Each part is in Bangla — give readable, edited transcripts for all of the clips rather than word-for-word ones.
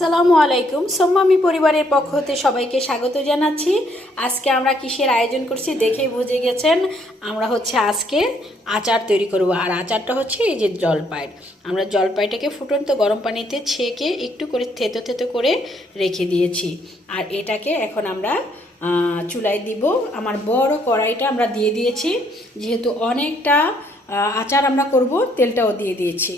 আসসালামু আলাইকুম। সোম্মামি পরিবারের পক্ষ হতে সবাইকে স্বাগত জানাচ্ছি। আজকে আমরা কিসের আয়োজন করছি দেখেই বুঝে গেছেন। আমরা আজকে আচার তৈরি করব। আর আচারটা হচ্ছে এই যে জলপাইয়ের। আমরা জলপাইটাকে ফুটন্ত গরম পানিতে ছেঁকে একটু করে থেতো থেতো করে রেখে দিয়েছি। আর এটাকে এখন আমরা চুলায় দিব। আমার বড় কড়াইটা আমরা দিয়ে দিয়েছি, যেহেতু অনেকটা আচার আমরা করব, তেলটাও দিয়ে দিয়েছি।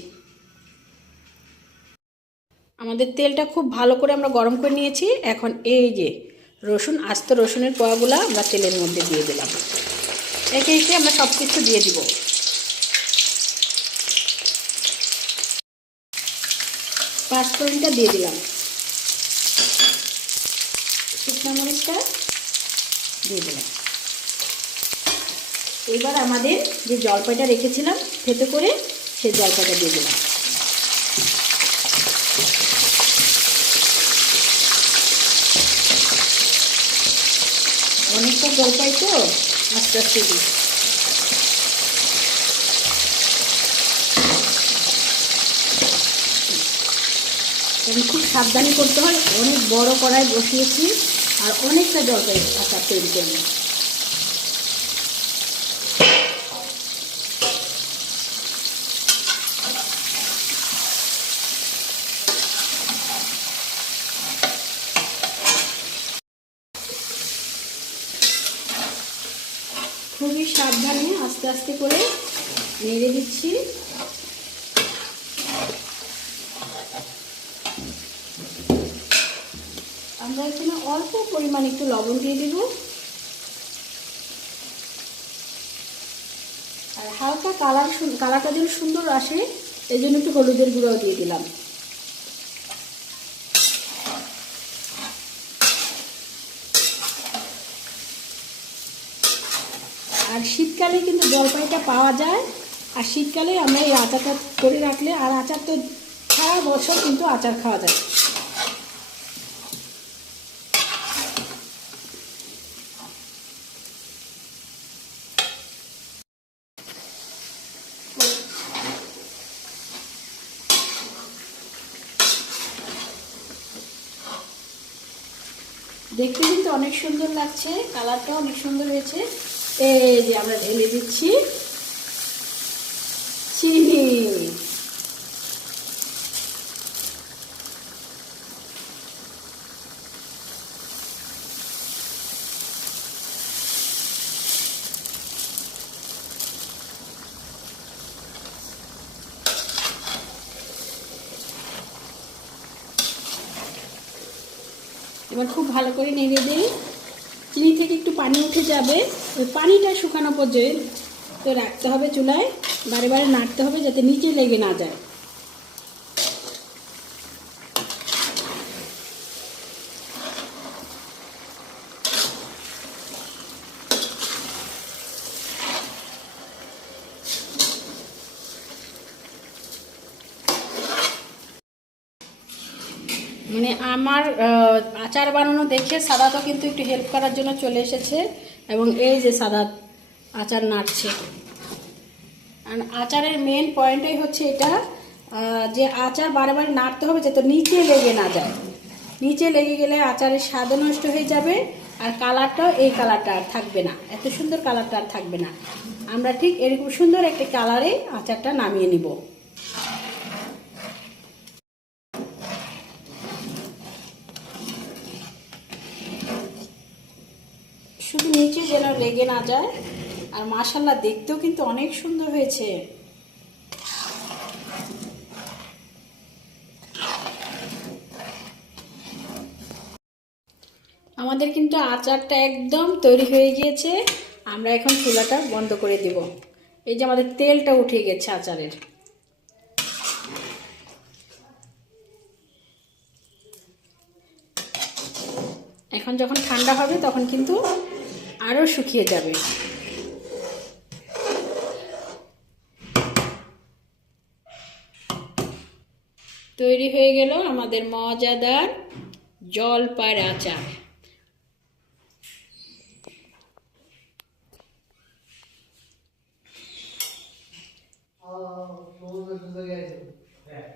আমাদের তেলটা খুব ভালো করে আমরা গরম করে নিয়েছি। এখন এই যে রসুন, আস্ত রসুনের কোয়াগুলো আমরা তেলের মধ্যে দিয়ে দিলাম। একে একে আমরা সব কিছু দিয়ে দিব। পাঁচফোড়নটা দিয়ে দিলাম, শুকনো মরিচটা দিয়ে দিলাম। এবার আমাদের যে জলপাইটা রেখেছিলাম থেতো করে, সেই জলপাইটা দিয়ে দিলাম। অনেকটা জলপাই তো, আস্তে আস্তে দিই। খুব সাবধানে করতে হয়, অনেক বড় কড়াই বসিয়েছি আর অনেকটা জলপাই আচার তৈরি করব। খুবই সাবধানে আস্তে আস্তে করে নেড়ে দিচ্ছি। আমরা এখানে অল্প পরিমাণ একটু লবণ দিয়ে দেব, আর হালকা কালারটা যেন সুন্দর আসে এই জন্য একটু হলুদের গুঁড়াও দিয়ে দিলাম। আর শীতকালে কিন্তু জলপাইটা পাওয়া যায়, আর শীতকালে আমরা এই আচারটা করে রাখলে, আর আচার তো সারা বছর কিন্তু আচার খাওয়া যায়। দেখতে কিন্তু অনেক সুন্দর লাগছে, কালারটাও অনেক সুন্দর হয়েছে। এই যে আমরা ঢেলে দিচ্ছি চিনি। এবার খুব ভালো করে নেড়ে দিই। চিনি থেকে একটু পানি উঠে যাবে, ওই পানিটা শুকানো পর্যন্ত রাখতে হবে চুলায়। বারে বারে নাড়তে হবে যাতে নিচে লেগে না যায়। মানে আমার আচার বানানো দেখে সাদাতো কিন্তু একটু হেল্প করার জন্য চলে এসেছে, এবং এই যে সাদা আচার নাড়ছে। আর আচারের মেন পয়েন্টই হচ্ছে এটা, যে আচার বারে বারে নাড়তে হবে যাতে নিচে লেগে না যায়। নিচে লেগে গেলে আচারের স্বাদ নষ্ট হয়ে যাবে, আর কালারটাও এই কালারটা আর থাকবে না, এত সুন্দর কালারটা আর থাকবে না। আমরা ঠিক এরকম সুন্দর একটা কালারে আচারটা নামিয়ে নিব। শুধু নিচে যেন লেগে না যায়। আর মাশাআল্লাহ দেখতেও কিন্তু অনেক সুন্দর হয়েছে। আমাদের কিন্তু আচারটা একদম তৈরি হয়ে গিয়েছে। আমরা এখন চুলাটা বন্ধ করে দেব। এই যে আমাদের তেলটা উঠে গেছে আচারের। এখন যখন ঠান্ডা হবে তখন কিন্তু আরো শুকিয়ে যাবে। তৈরি হয়ে গেল আমাদের মজাদার জলপাইয়ের আচার।